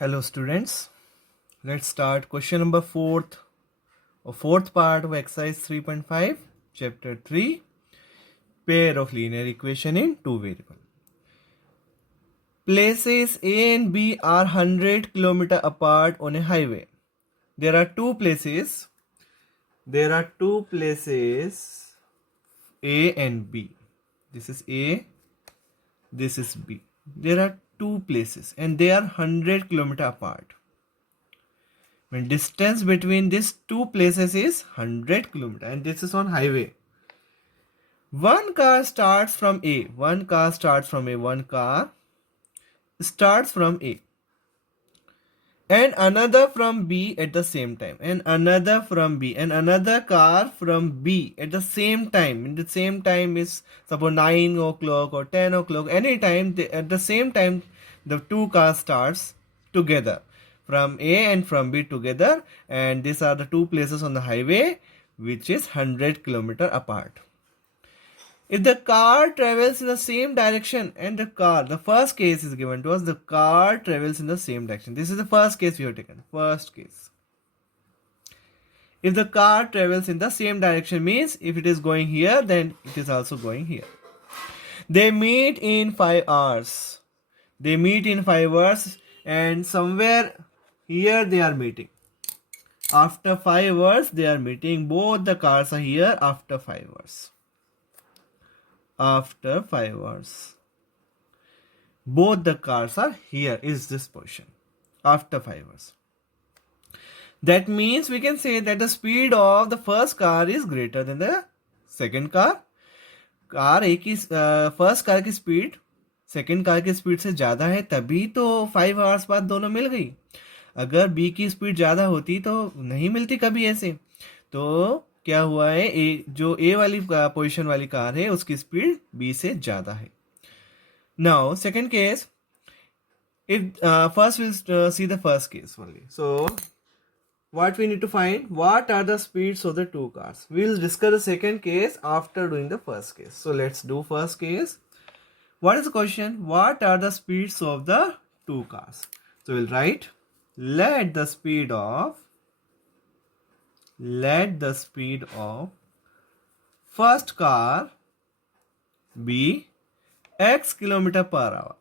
Hello students, let's start question number 4th part of exercise 3.5 chapter 3 pair of linear equation in two variable. Places A and B are 100 km apart on a highway. There are two places A and B. This is A, this is B. There are two places and they are 100 km apart. When distance between these two places is 100 km and this is on highway. One car starts from A. One car starts from A. And another from B at the same time. And another from B. And another car from B at the same time. In the same time is suppose 9 o'clock or 10 o'clock. Any time at the same time the two cars starts together. From A and from B together. And these are the two places on the highway which is 100 km apart. If the car travels in the same direction and the first case is given to us, the car travels in the same direction. This is the first case we have taken. First case. If the car travels in the same direction means if it is going here, then it is also going here. They meet in 5 hours. And somewhere here they are meeting. After 5 hours they are meeting. Both the cars are here after 5 hours. After 5 hours. Both the cars are here is this position. After 5 hours. That means we can say that the speed of the first car is greater than the second car. First car की speed second car की speed से ज़्यादा है तभी तो 5 hours बाद दोनों मिल गई. अगर बी की स्पीड ज़्यादा होती तो नहीं मिलती कभी ऐसे. तो क्या हुआ है जो ए वाली पोजीशन वाली कार है उसकी स्पीड बी से ज़्यादा है. Now second case if first we'll see the first case only. So what we need to find, what are the speeds of the two cars. We'll discuss the second case after doing the first case. So let's do first case. What is the question? What are the speeds of the two cars? So we'll write let the speed of first car be x km per hour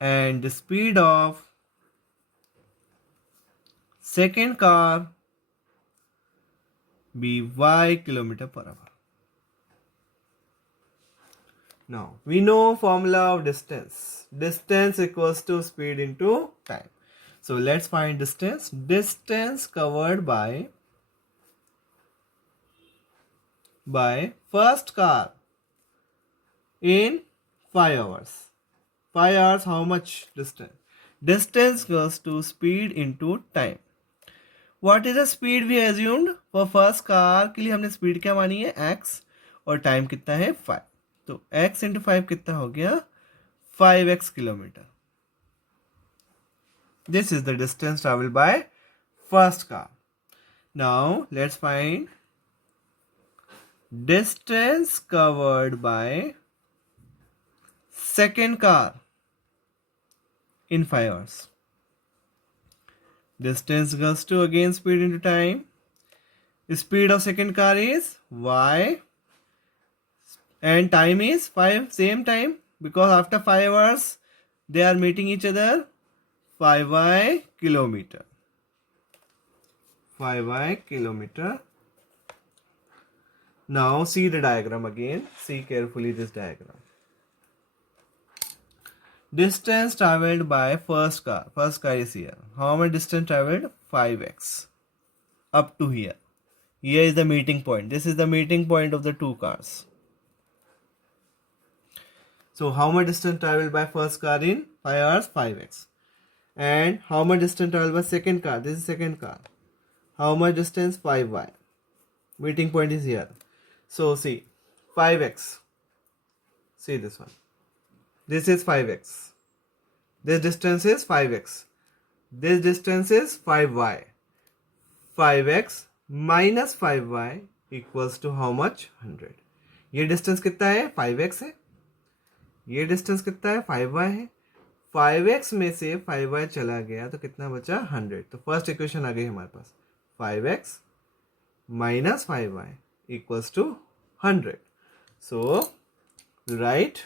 and the speed of second car be y km per hour. Now we know formula of distance. Distance equals to speed into time. So let's find distance. Distance covered by first car in 5 hours. 5 hours how much distance? Distance goes to speed into time. What is the speed we assumed? For first car के लिए हमने speed क्या मानी है? x और time कितना है? 5. तो x into 5 कितना हो गया? 5x kilometre. This is the distance traveled by first car. Now let's find distance covered by second car in 5 hours. Distance goes to again speed into time. The speed of second car is y and time is 5, same time, because after 5 hours they are meeting each other. 5y kilometer. 5y kilometer. Now see the diagram again. See carefully this diagram. Distance traveled by first car. First car is here. How much distance traveled? 5x. Up to here. Here is the meeting point. This is the meeting point of the two cars. So how much distance traveled by first car in 5 hours? 5x. And how much distance traveled by second car? This is second car. How much distance? 5y. Meeting point is here. So see 5x. See this one. This is 5x. This distance is 5x. This distance is 5y. 5x minus 5y equals to how much? 100. ये distance कितना है? 5x है. ये distance कितना है? 5y है. 5x में से 5y चला गया तो कितना बचा 100। तो फर्स्ट इक्वेशन आ गई हमारे पास 5x minus 5y equals to 100. So write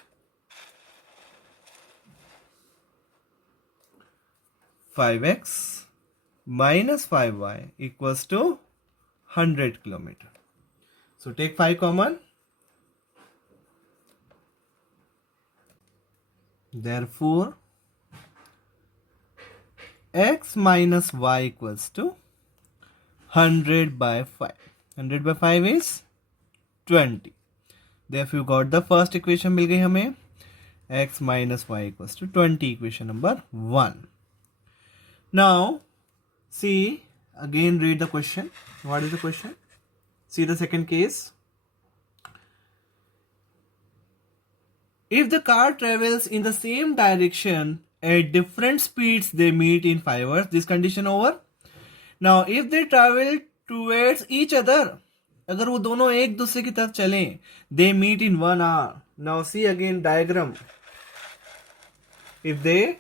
5x minus 5y equals to 100 kilometer. So take 5 common. Therefore x minus y equals to 100 by 5. 100 by 5 is 20. Therefore you got the first equation मिल गई हमें x minus y equals to 20, equation number 1. Now see, again read the question. What is the question? See the second case. If the car travels in the same direction at different speeds, they meet in 5 hours. This condition over. Now if they travel towards each other, अगर वो दोनों एक दूसरे की तरफ चलें, they meet in 1 hour. Now see again diagram. If they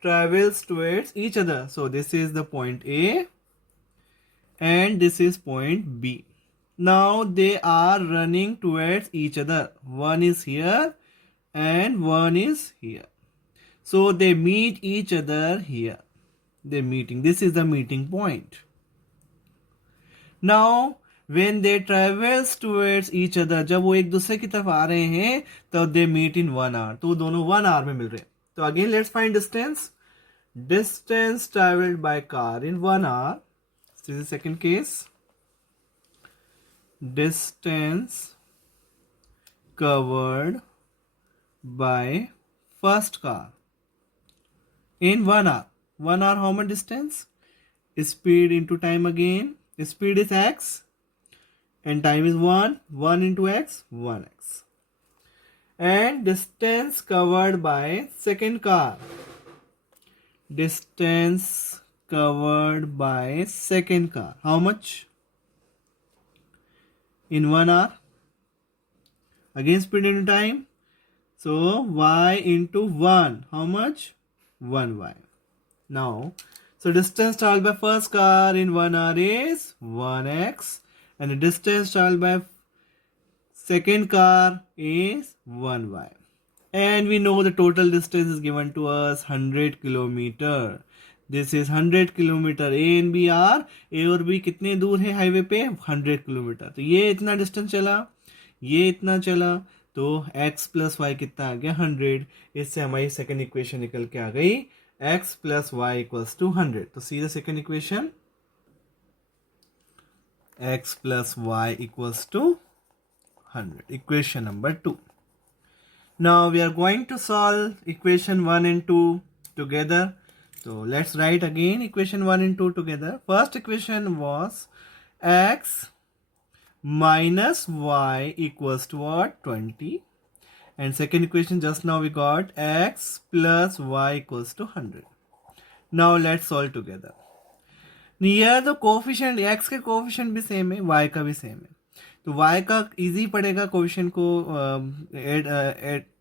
travels towards each other, so this is the point A and this is point B. Now they are running towards each other. One is here and one is here. So they meet each other here. They're meeting. This is the meeting point. Now when they travels towards each other, जब वो एक दूसरे की तरफ आ रहे हैं तो they meet in 1 hour. तो दोनों 1 hour में मिल रहे हैं. तो again let's find distance. Distance traveled by car in 1 hour. This is the second case. Distance covered by first car in 1 hour. 1 hour how much distance? Speed into time again. Speed is x and time is 1. 1 into x, 1x. And distance covered by second car. Distance covered by second car. How much? In 1 hour. Again speed into time. So y into 1. How much? 1y. Now, so distance traveled by first car in 1 hour is 1x. And the distance traveled by second car is 1y. And we know the total distance is given to us 100 kilometer. This is 100 kilometer. A and B are, A और B कितने दूर है highway पे 100 kilometre. तो ये इतना distance चला, ये इतना चला, तो x प्लस वाई कितना आ गया 100. इससे हमारी सेकेंड इक्वेशन निकल के आ गई x plus y equals to 100. तो see the second equation x plus y equals to 100. Equation number 2. Now we are going to solve equation 1 and 2 together. So let's write again equation 1 and 2 together. First equation was x minus y equals to what? 20. And second equation just now we got x plus y equals to 100. Now let's solve together. Here the coefficient x के coefficient भी same है, y का भी same है. तो y का easy पड़ेगा coefficient को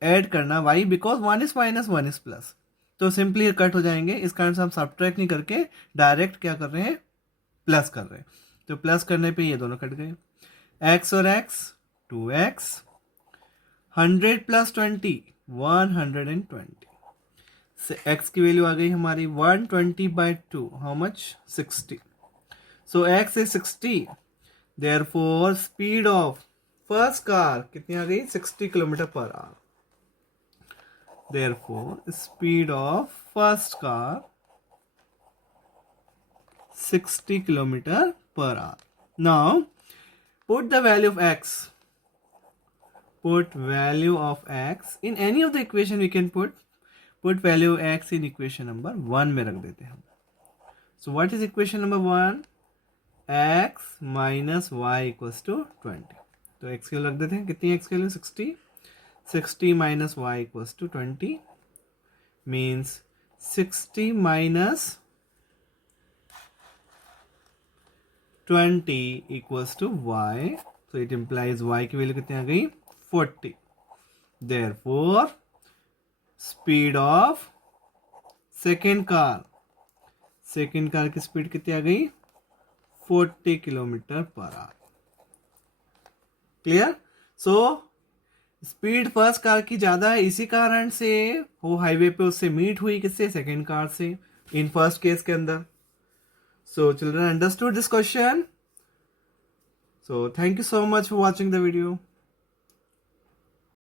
ऐड करना. y because 1 is minus 1 is plus, तो सिंपली कट हो जाएंगे. इस कारण से हम सब्ट्रैक्ट नहीं करके डायरेक्ट क्या कर रहे हैं, प्लस कर रहे हैं. तो प्लस करने पे ये दोनों कट गए. x और x 2x, 100 प्लस 20 120. x की वैल्यू आ गई हमारी 120 by 2. How much? 60. So x is 60. Therefore speed of first car कितनी आ गई? 60 kilometre per hour. Therefore speed of first car 60 kilometer per hour. Now put the value of x. Put value of x in any of the equation we can put value x in equation number 1 में रख देते हैं हम. So what is equation number 1? x minus y equals to 20. तो x की value रख देते हैं. कितनी x की value? 60. 60 minus y equals to 20 means 60 minus 20 equals to y. So it implies y की वैल्यू कितनी आ गई? 40. Therefore speed of second car की स्पीड कितनी आ गई? 40 kilometre per hour. Clear? So speed first car की ज्यादा है, इसी कारण से वो हाईवे पे उससे मीट हुई, किससे? सेकेंड कार से, इन फर्स्ट केस के अंदर। So children understood this question? So thank you so much for watching the video.